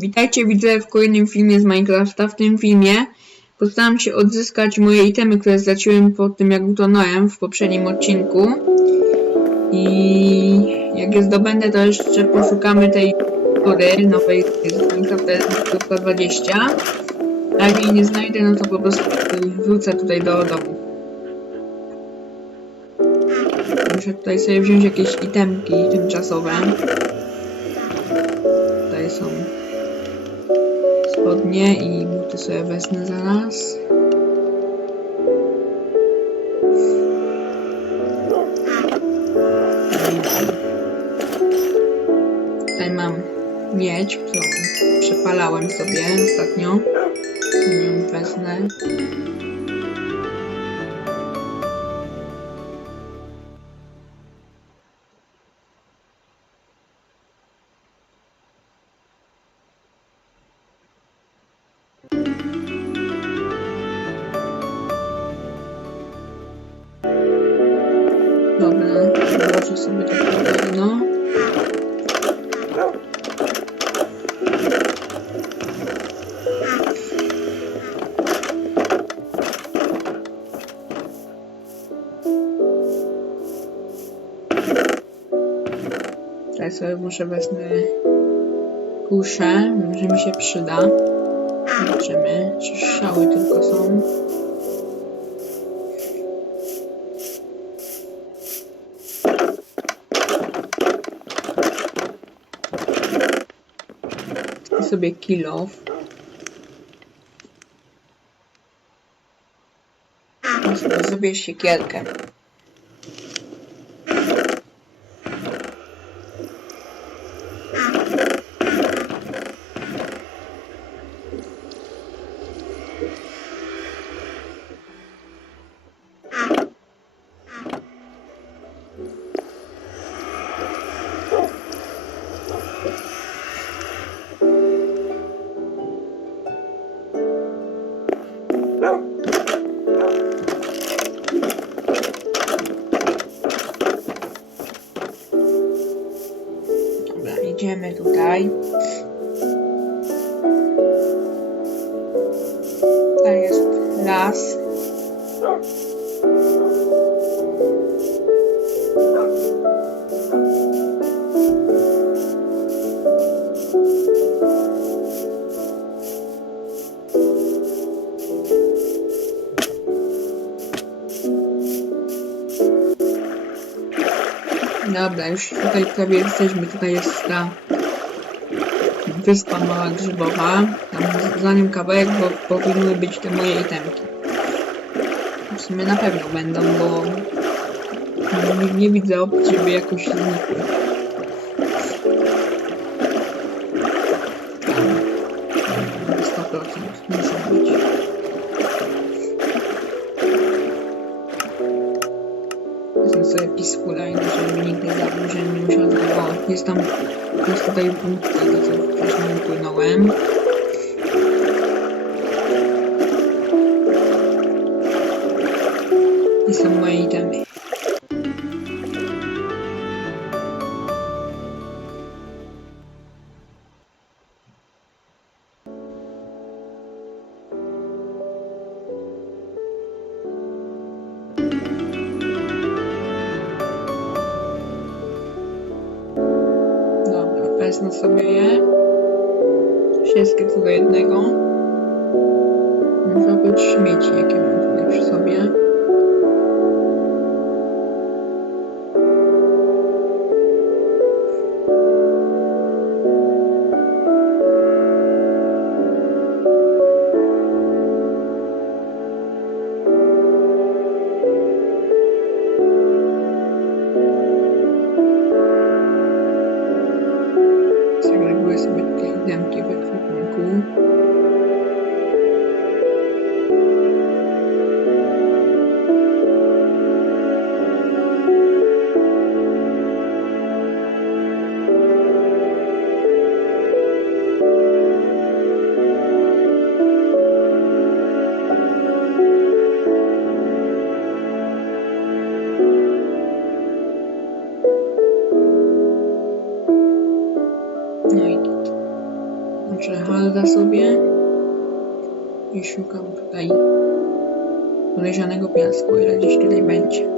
Witajcie widzę w kolejnym filmie z Minecrafta. W tym filmie postaram się odzyskać moje itemy, które straciłem po tym jak utonąłem w poprzednim odcinku. I jak je zdobędę, to jeszcze poszukamy tej góry nowej z Minecrafta 20. A jak jej nie znajdę, no to po prostu wrócę tutaj do domu. Muszę tutaj sobie wziąć jakieś itemki tymczasowe. Spodnie i buty sobie wezmę zaraz. Tutaj mam miedź, którą przepalałem sobie ostatnio. Ją wezmę. Dobra, zobaczę sobie to. Tutaj sobie może wezmę kuszę, może mi się przyda. Zobaczymy, czy strzały tylko są. Sobie sobie zrobię siekierkę. Las. Dobra, już tutaj prawie jesteśmy. Tutaj jest ta wyspa mała grzybowa. Tam za nim kawałek, bo powinny być te moje itemki. W sumie na pewno będą, bo nie, nie widzę opcji, żeby jakoś znikły. Tam, 100% muszą być. Wezmę sobie piskulajny, żeby nigdy za że nie musiał. O, jest tam... Jest tutaj punkt tego, co wcześniej płynąłem. Moje szukam tutaj podejrzanego piasku, ile gdzieś tutaj będzie.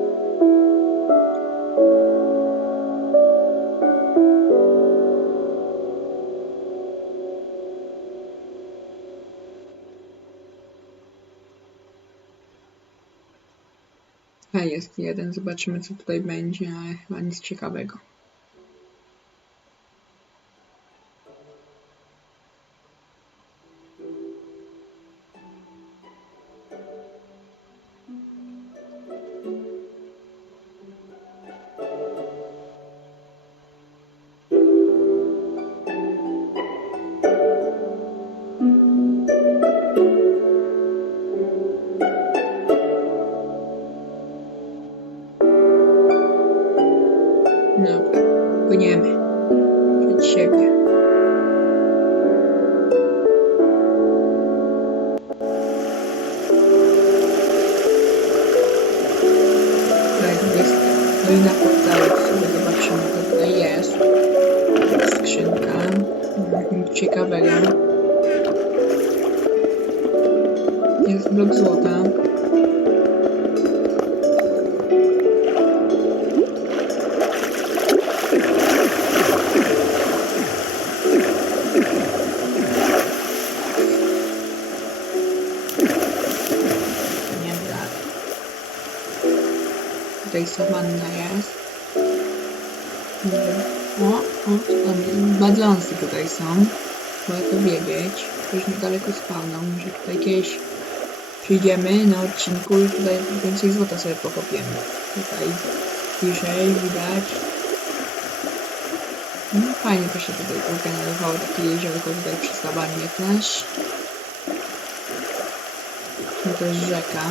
A jest jeden, zobaczymy co tutaj będzie, ale chyba nic ciekawego. Płyniemy tutaj są. Warto wiedzieć. Już niedaleko spawną. Może tutaj kiedyś przyjdziemy na odcinku i tutaj więcej złota sobie pokopiemy. Tutaj bliżej widać. No fajnie to się tutaj organizowało, takie jeziorko tutaj przy sawannie też. Tu też rzeka.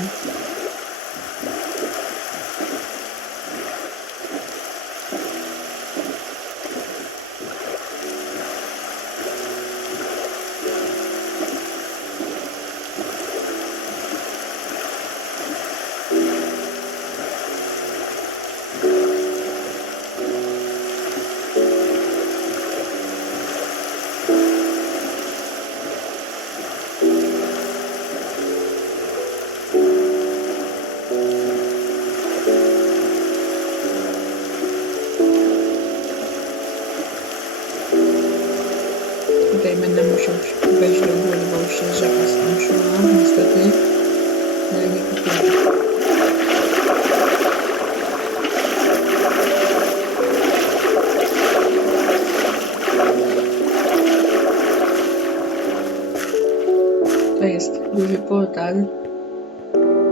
To jest duży portal.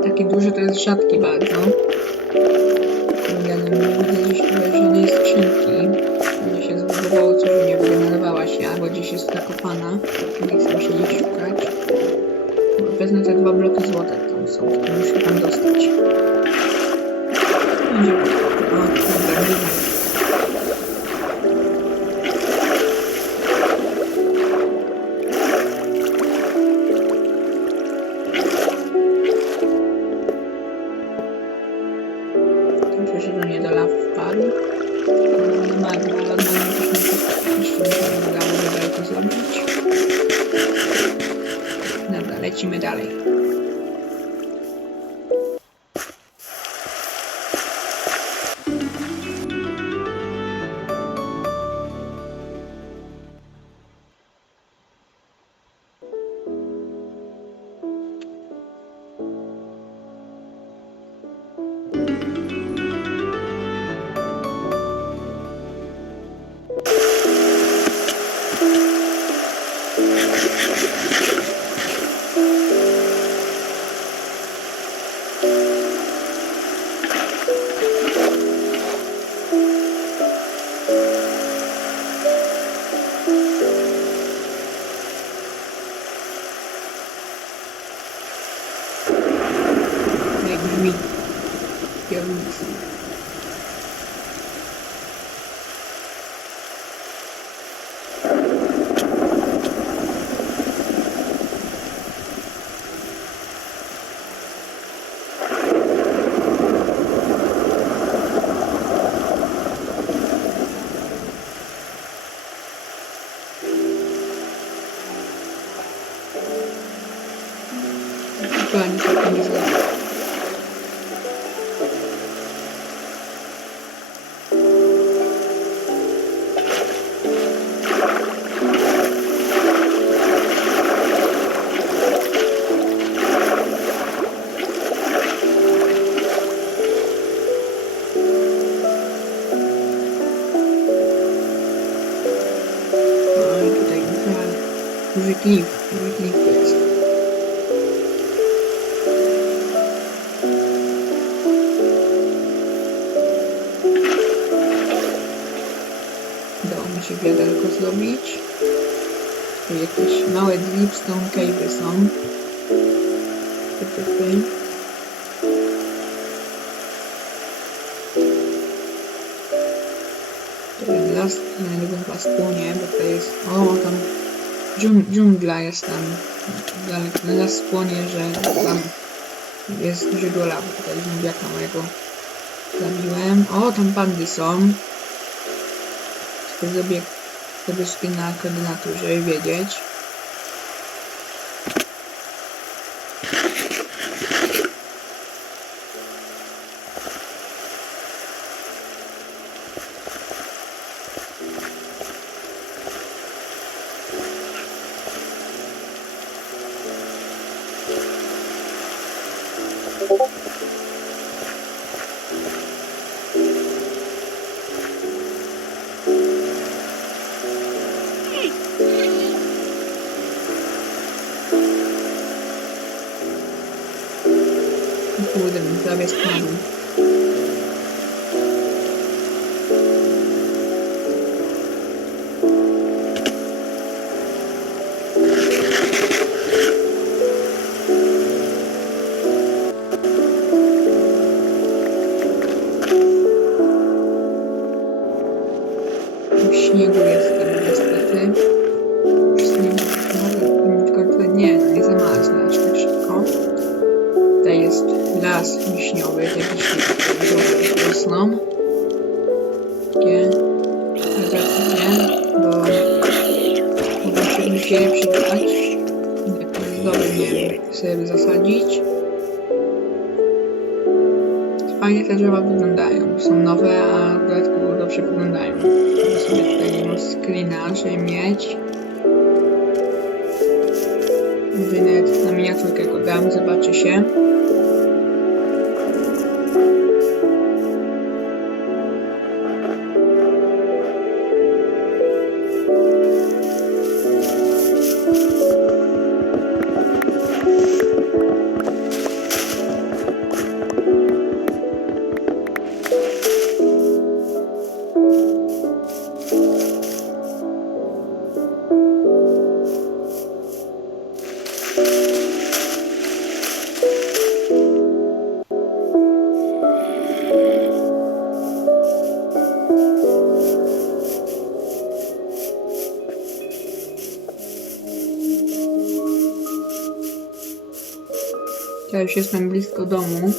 Taki duży to jest rzadki bardzo. Ja nie widzę gdzieś żadnej skrzynki. Gdzieś się zbudowało coś, nie wygenerowała się, albo gdzieś jest zakopana. Nie chcę się jej szukać. Te dwa bloki złota, tam są, to muszę tam dostać. Będzie o, dobra, que eu menti. Wiaderko zrobić. Tu jakieś małe dripstone cave'y są. Tu, tu, tu. Tutaj las, niedługo chyba spłonie, bo to jest... O, tam dżung, dżungla jest tam. Daleko las spłonie, że tam jest dużego lawu. Tutaj zombiaka mojego zabiłem. O, tam pandy są. Tylko zrobię sobie screen na koordynator, żeby wiedzieć. Kurde, prawie spadł. W las wiśniowy, te wiśnie rosną. Takie delikatnie, bo mogą się musieli przydać. Jak to jest dobre, nie wiem, sobie zasadzić. Fajnie te drzewa wyglądają, są nowe, a w dodatku dobrze wyglądają. Mogę sobie tutaj screena, żeby mieć. Nawet na miniaturkę go dam, zobaczy się. Ja już jestem blisko domu.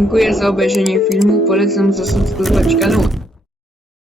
Dziękuję za obejrzenie filmu. Polecam zasubskrybować kanał